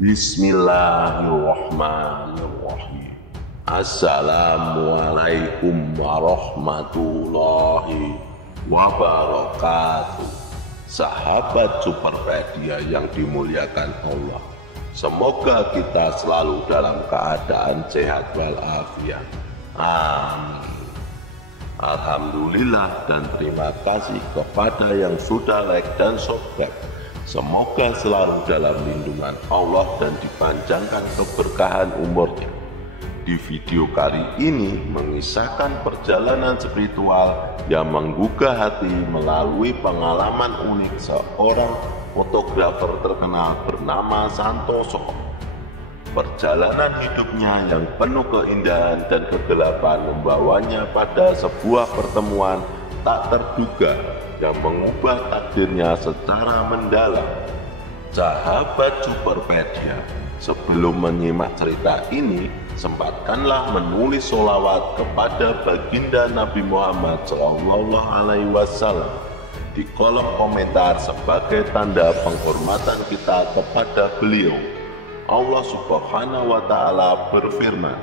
Bismillahirrahmanirrahim. Assalamualaikum warahmatullahi wabarakatuh. Sahabat Superpedia yang dimuliakan Allah, semoga kita selalu dalam keadaan sehat walafiat. Amin. Alhamdulillah dan terima kasih kepada yang sudah like dan subscribe. Semoga selalu dalam lindungan Allah dan dipanjangkan keberkahan umurnya. Di video kali ini mengisahkan perjalanan spiritual yang menggugah hati melalui pengalaman unik seorang fotografer terkenal bernama Santoso. Perjalanan hidupnya yang penuh keindahan dan kegelapan membawanya pada sebuah pertemuan tak terduga yang mengubah takdirnya secara mendalam. Sahabat Superpedia, sebelum menyimak cerita ini, sempatkanlah menulis sholawat kepada baginda Nabi Muhammad SAW di kolom komentar sebagai tanda penghormatan kita kepada beliau. Allah Subhanahu wa Ta'ala berfirman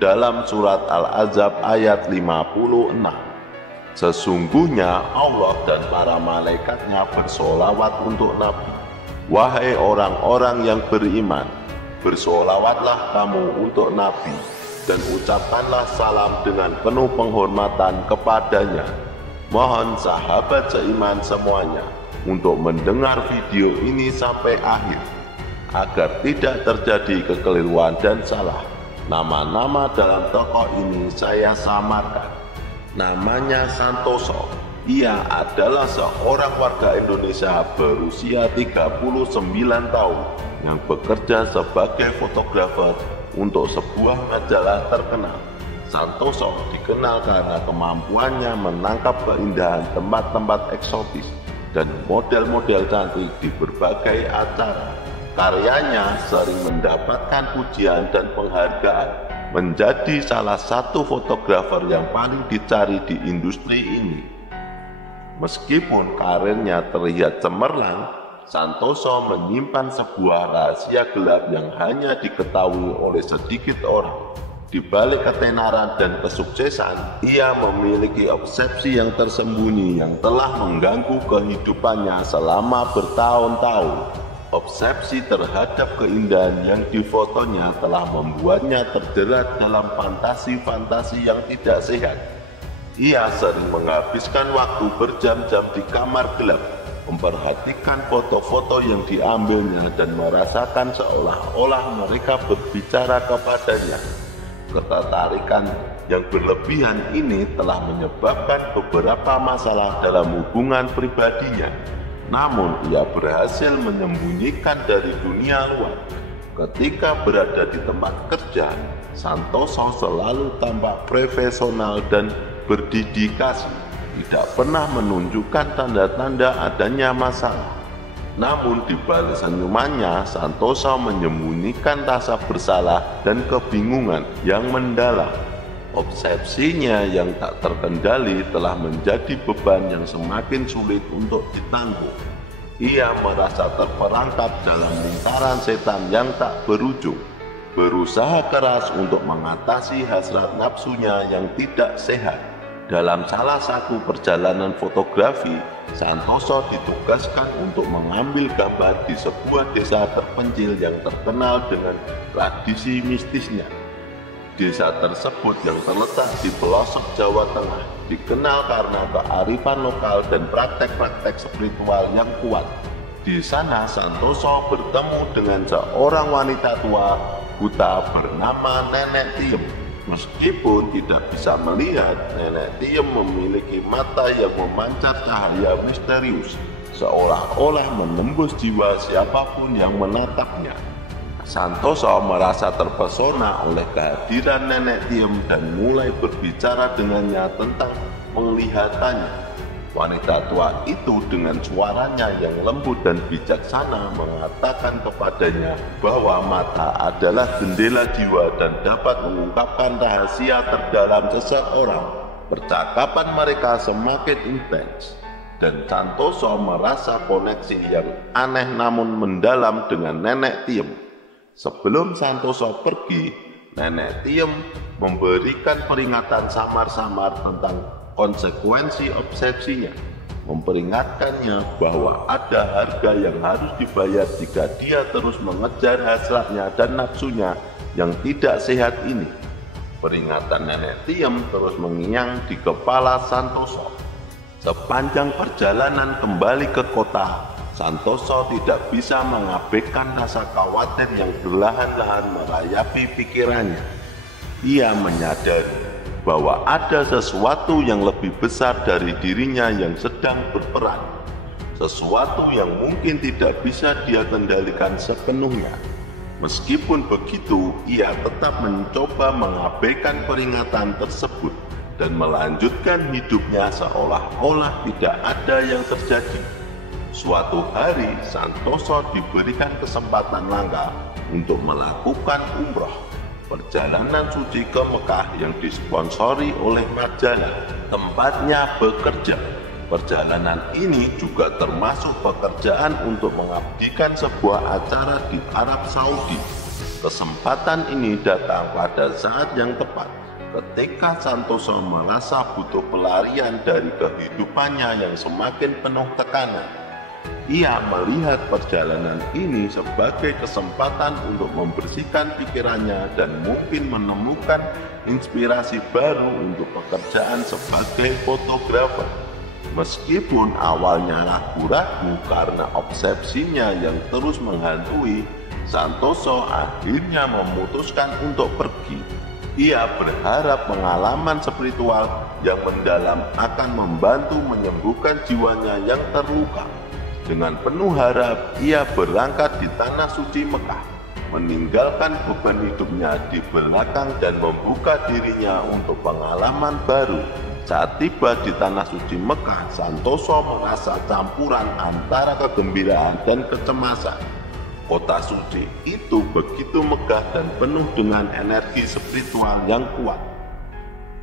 dalam surat Al-Ahzab ayat 56. Sesungguhnya Allah dan para malaikatnya bersolawat untuk Nabi. Wahai orang-orang yang beriman, bersolawatlah kamu untuk Nabi dan ucapkanlah salam dengan penuh penghormatan kepadanya. Mohon sahabat seiman semuanya untuk mendengar video ini sampai akhir, agar tidak terjadi kekeliruan dan salah. Nama-nama dalam tokoh ini saya samarkan. Namanya Santoso. Ia adalah seorang warga Indonesia berusia 39 tahun yang bekerja sebagai fotografer untuk sebuah majalah terkenal. Santoso dikenal karena kemampuannya menangkap keindahan tempat-tempat eksotis dan model-model cantik di berbagai acara. Karyanya sering mendapatkan pujian dan penghargaan, menjadi salah satu fotografer yang paling dicari di industri ini. Meskipun karirnya terlihat cemerlang, Santoso menyimpan sebuah rahasia gelap yang hanya diketahui oleh sedikit orang. Di balik ketenaran dan kesuksesan, ia memiliki obsesi yang tersembunyi yang telah mengganggu kehidupannya selama bertahun-tahun. Obsesi terhadap keindahan yang difotonya telah membuatnya terjerat dalam fantasi-fantasi yang tidak sehat. Ia sering menghabiskan waktu berjam-jam di kamar gelap, memperhatikan foto-foto yang diambilnya dan merasakan seolah-olah mereka berbicara kepadanya. Ketertarikan yang berlebihan ini telah menyebabkan beberapa masalah dalam hubungan pribadinya. Namun ia berhasil menyembunyikan dari dunia luar. Ketika berada di tempat kerja, Santoso selalu tampak profesional dan berdedikasi, tidak pernah menunjukkan tanda-tanda adanya masalah. Namun di balik senyumannya, Santoso menyembunyikan rasa bersalah dan kebingungan yang mendalam. Obsesinya yang tak terkendali telah menjadi beban yang semakin sulit untuk ditanggung. Ia merasa terperangkap dalam lingkaran setan yang tak berujung. Berusaha keras untuk mengatasi hasrat nafsunya yang tidak sehat. Dalam salah satu perjalanan fotografi, Santoso ditugaskan untuk mengambil gambar di sebuah desa terpencil yang terkenal dengan tradisi mistisnya. Desa tersebut yang terletak di pelosok Jawa Tengah dikenal karena kearifan lokal dan praktek-praktek spiritual yang kuat. Di sana Santoso bertemu dengan seorang wanita tua buta bernama Nenek Tiem. Meskipun tidak bisa melihat, Nenek Tiem memiliki mata yang memancar cahaya misterius, seolah-olah menembus jiwa siapapun yang menatapnya. Santoso merasa terpesona oleh kehadiran Nenek Tiem dan mulai berbicara dengannya tentang penglihatannya. Wanita tua itu dengan suaranya yang lembut dan bijaksana mengatakan kepadanya bahwa mata adalah jendela jiwa dan dapat mengungkapkan rahasia terdalam seseorang. Percakapan mereka semakin intens dan Santoso merasa koneksi yang aneh namun mendalam dengan Nenek Tiem. Sebelum Santoso pergi, Nenek Tiem memberikan peringatan samar-samar tentang konsekuensi obsesinya, memperingatkannya bahwa ada harga yang harus dibayar jika dia terus mengejar hasratnya dan nafsunya yang tidak sehat ini. Peringatan Nenek Tiem terus mengiang di kepala Santoso. Sepanjang perjalanan kembali ke kota, Santoso tidak bisa mengabaikan rasa khawatir yang perlahan-lahan merayapi pikirannya. Ia menyadari bahwa ada sesuatu yang lebih besar dari dirinya yang sedang berperan, sesuatu yang mungkin tidak bisa dia kendalikan sepenuhnya. Meskipun begitu, ia tetap mencoba mengabaikan peringatan tersebut dan melanjutkan hidupnya seolah-olah tidak ada yang terjadi. Suatu hari, Santoso diberikan kesempatan langka untuk melakukan umroh, perjalanan suci ke Mekah yang disponsori oleh majalah tempatnya bekerja. Perjalanan ini juga termasuk pekerjaan untuk mengabdikan sebuah acara di Arab Saudi. Kesempatan ini datang pada saat yang tepat ketika Santoso merasa butuh pelarian dari kehidupannya yang semakin penuh tekanan. Ia melihat perjalanan ini sebagai kesempatan untuk membersihkan pikirannya dan mungkin menemukan inspirasi baru untuk pekerjaan sebagai fotografer. Meskipun awalnya ragu-ragu karena obsesinya yang terus menghantui, Santoso akhirnya memutuskan untuk pergi. Ia berharap pengalaman spiritual yang mendalam akan membantu menyembuhkan jiwanya yang terluka. Dengan penuh harap, ia berangkat di tanah suci Mekah, meninggalkan beban hidupnya di belakang dan membuka dirinya untuk pengalaman baru. Saat tiba di tanah suci Mekah, Santoso merasa campuran antara kegembiraan dan kecemasan. Kota suci itu begitu megah dan penuh dengan energi spiritual yang kuat.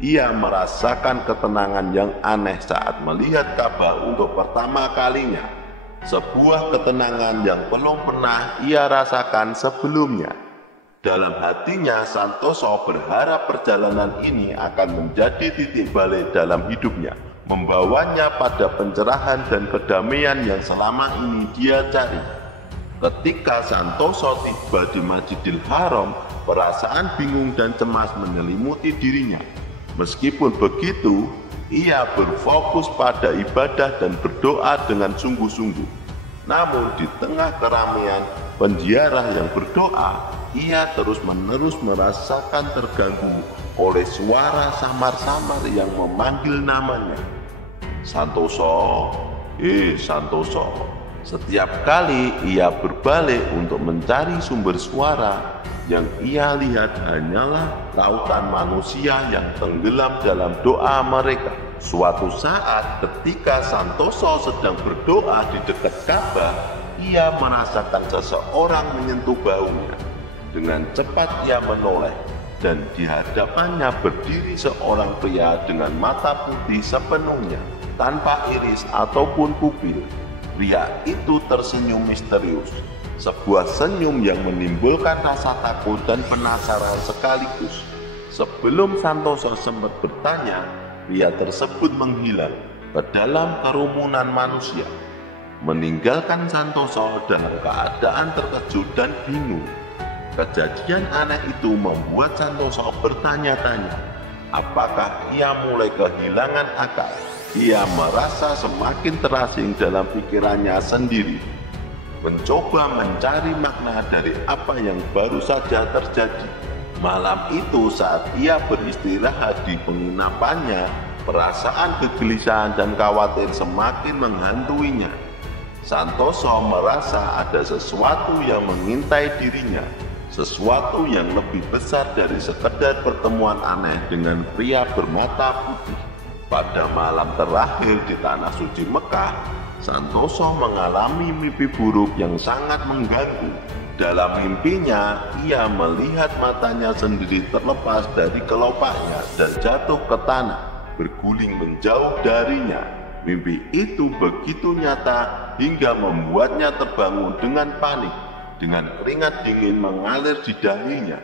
Ia merasakan ketenangan yang aneh saat melihat Ka'bah untuk pertama kalinya. Sebuah ketenangan yang belum pernah ia rasakan sebelumnya. Dalam hatinya, Santoso berharap perjalanan ini akan menjadi titik balik dalam hidupnya, membawanya pada pencerahan dan kedamaian yang selama ini dia cari. Ketika Santoso tiba di Masjidil Haram, perasaan bingung dan cemas menyelimuti dirinya. Meskipun begitu, ia berfokus pada ibadah dan berdoa dengan sungguh-sungguh. Namun di tengah keramaian penziarah yang berdoa, ia terus-menerus merasakan terganggu oleh suara samar-samar yang memanggil namanya. Santoso, Santoso. Setiap kali ia berbalik untuk mencari sumber suara, yang ia lihat hanyalah lautan manusia yang tenggelam dalam doa mereka. Suatu saat ketika Santoso sedang berdoa di dekat Ka'bah, ia merasakan seseorang menyentuh bahunya. Dengan cepat ia menoleh, dan di hadapannya berdiri seorang pria dengan mata putih sepenuhnya, tanpa iris ataupun pupil. Pria itu tersenyum misterius, sebuah senyum yang menimbulkan rasa takut dan penasaran sekaligus. Sebelum Santoso sempat bertanya, pria tersebut menghilang ke dalam kerumunan manusia, meninggalkan Santoso dalam keadaan terkejut dan bingung. Kejadian aneh itu membuat Santoso bertanya-tanya, apakah ia mulai kehilangan akal? Ia merasa semakin terasing dalam pikirannya sendiri, mencoba mencari makna dari apa yang baru saja terjadi. Malam itu saat ia beristirahat di penginapannya, perasaan kegelisahan dan khawatir semakin menghantuinya. Santoso merasa ada sesuatu yang mengintai dirinya, sesuatu yang lebih besar dari sekedar pertemuan aneh dengan pria bermata putih. Pada malam terakhir di tanah suci Mekah, Santoso mengalami mimpi buruk yang sangat mengganggu. Dalam mimpinya, ia melihat matanya sendiri terlepas dari kelopaknya dan jatuh ke tanah, berguling menjauh darinya. Mimpi itu begitu nyata hingga membuatnya terbangun dengan panik. Di dengan keringat dingin mengalir di dahinya.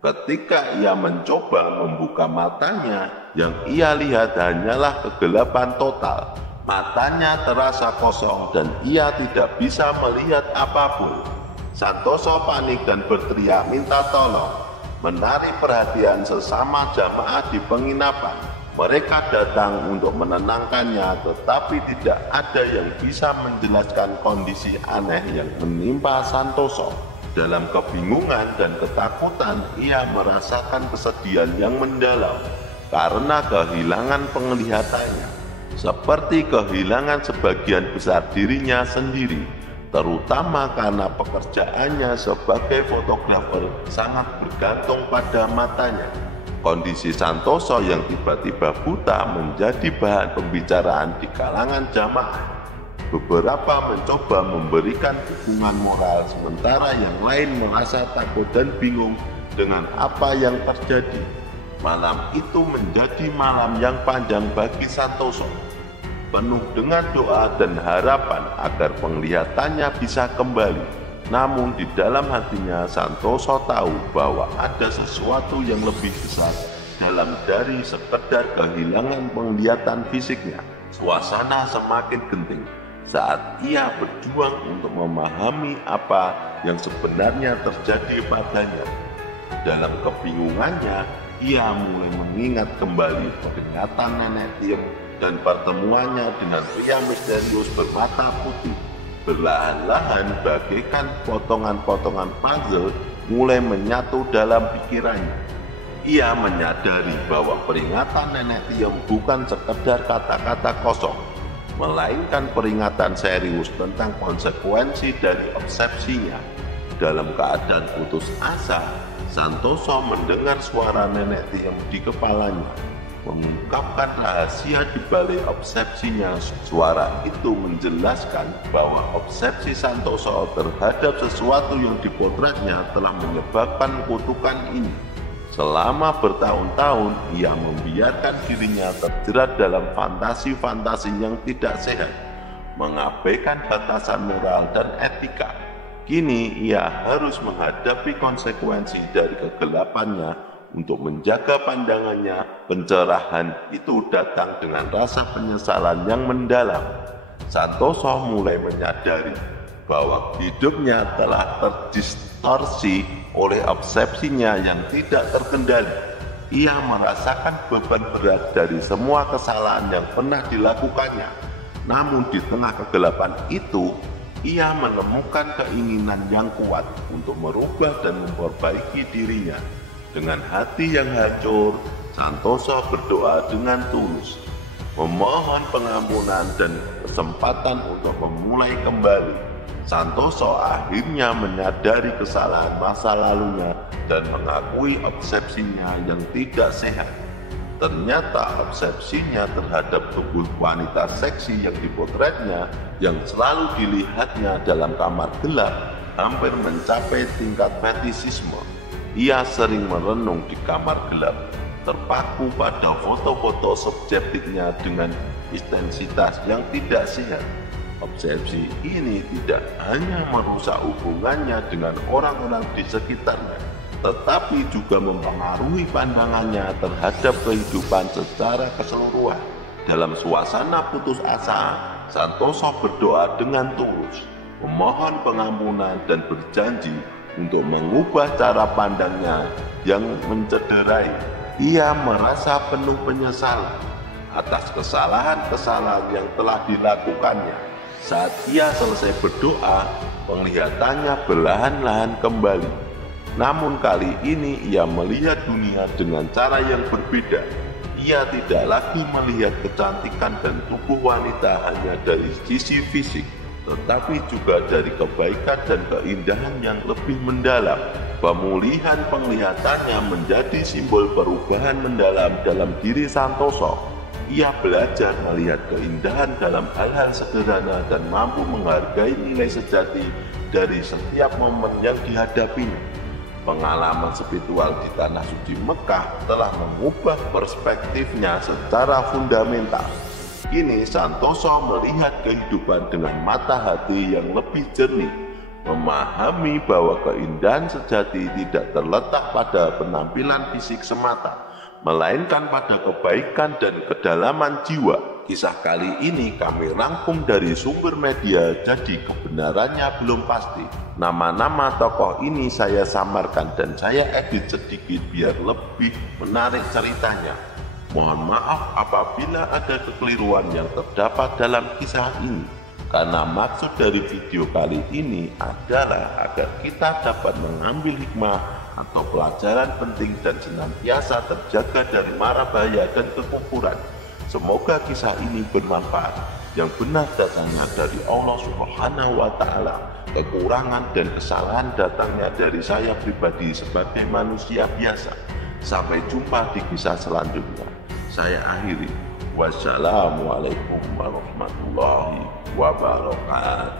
Ketika ia mencoba membuka matanya, yang ia lihat hanyalah kegelapan total. Matanya terasa kosong dan ia tidak bisa melihat apapun. Santoso panik dan berteriak minta tolong. Menarik perhatian sesama jamaah di penginapan. Mereka datang untuk menenangkannya, tetapi tidak ada yang bisa menjelaskan kondisi aneh yang menimpa Santoso. Dalam kebingungan dan ketakutan, ia merasakan kesedihan yang mendalam karena kehilangan penglihatannya, seperti kehilangan sebagian besar dirinya sendiri, terutama karena pekerjaannya sebagai fotografer sangat bergantung pada matanya. Kondisi Santoso yang tiba-tiba buta menjadi bahan pembicaraan di kalangan jamaah. Beberapa mencoba memberikan dukungan moral, sementara yang lain merasa takut dan bingung dengan apa yang terjadi. Malam itu menjadi malam yang panjang bagi Santoso, penuh dengan doa dan harapan agar penglihatannya bisa kembali. Namun di dalam hatinya Santoso tahu bahwa ada sesuatu yang lebih besar dalam dari sekedar kehilangan penglihatan fisiknya. Suasana semakin genting saat ia berjuang untuk memahami apa yang sebenarnya terjadi padanya. Dalam kebingungannya, ia mulai mengingat kembali peringatan nenek Tiem dan pertemuannya dengan pria misterius bermata putih. Perlahan-lahan bagaikan potongan-potongan puzzle mulai menyatu dalam pikirannya. Ia menyadari bahwa peringatan nenek Tiem bukan sekedar kata-kata kosong, melainkan peringatan serius tentang konsekuensi dari obsesinya. Dalam keadaan putus asa, Santoso mendengar suara nenek Tiem di kepalanya, mengungkapkan rahasia di balik obsesinya. Suara itu menjelaskan bahwa obsesi Santoso terhadap sesuatu yang dipotretnya telah menyebabkan kutukan ini. Selama bertahun-tahun, ia membiarkan dirinya terjerat dalam fantasi-fantasi yang tidak sehat, mengabaikan batasan moral dan etika. Kini ia harus menghadapi konsekuensi dari kegelapannya untuk menjaga pandangannya. Pencerahan itu datang dengan rasa penyesalan yang mendalam. Santoso mulai menyadari bahwa hidupnya telah terdistorsi oleh obsesinya yang tidak terkendali. Ia merasakan beban berat dari semua kesalahan yang pernah dilakukannya. Namun di tengah kegelapan itu, ia menemukan keinginan yang kuat untuk merubah dan memperbaiki dirinya. Dengan hati yang hancur, Santoso berdoa dengan tulus, memohon pengampunan dan kesempatan untuk memulai kembali. Santoso akhirnya menyadari kesalahan masa lalunya dan mengakui obsesinya yang tidak sehat. Ternyata obsesinya terhadap tubuh wanita seksi yang dipotretnya, yang selalu dilihatnya dalam kamar gelap, hampir mencapai tingkat fetisisme. Ia sering merenung di kamar gelap, terpaku pada foto-foto subjektifnya dengan intensitas yang tidak sehat. Obsesi ini tidak hanya merusak hubungannya dengan orang-orang di sekitarnya, tetapi juga mempengaruhi pandangannya terhadap kehidupan secara keseluruhan. Dalam suasana putus asa, Santoso berdoa dengan tulus, memohon pengampunan dan berjanji untuk mengubah cara pandangnya yang mencederai. Ia merasa penuh penyesalan atas kesalahan-kesalahan yang telah dilakukannya. Saat ia selesai berdoa, penglihatannya perlahan-lahan kembali. Namun kali ini ia melihat dunia dengan cara yang berbeda. Ia tidak lagi melihat kecantikan dan tubuh wanita hanya dari sisi fisik, tetapi juga dari kebaikan dan keindahan yang lebih mendalam. Pemulihan penglihatannya menjadi simbol perubahan mendalam dalam diri Santoso. Ia belajar melihat keindahan dalam hal-hal sederhana dan mampu menghargai nilai sejati dari setiap momen yang dihadapinya. Pengalaman spiritual di Tanah Suci Mekah telah mengubah perspektifnya secara fundamental. Kini Santoso melihat kehidupan dengan mata hati yang lebih jernih, memahami bahwa keindahan sejati tidak terletak pada penampilan fisik semata, melainkan pada kebaikan dan kedalaman jiwa. Kisah kali ini kami rangkum dari sumber media, jadi kebenarannya belum pasti. Nama-nama tokoh ini saya samarkan dan saya edit sedikit biar lebih menarik ceritanya. Mohon maaf apabila ada kekeliruan yang terdapat dalam kisah ini, karena maksud dari video kali ini adalah agar kita dapat mengambil hikmah atau pelajaran penting dan senantiasa terjaga dari mara bahaya dan kekufuran. Semoga kisah ini bermanfaat. Yang benar datangnya dari Allah Subhanahu wa Ta'ala. Kekurangan dan kesalahan datangnya dari saya pribadi sebagai manusia biasa. Sampai jumpa di kisah selanjutnya. Saya akhiri. Wassalamualaikum warahmatullahi wabarakatuh.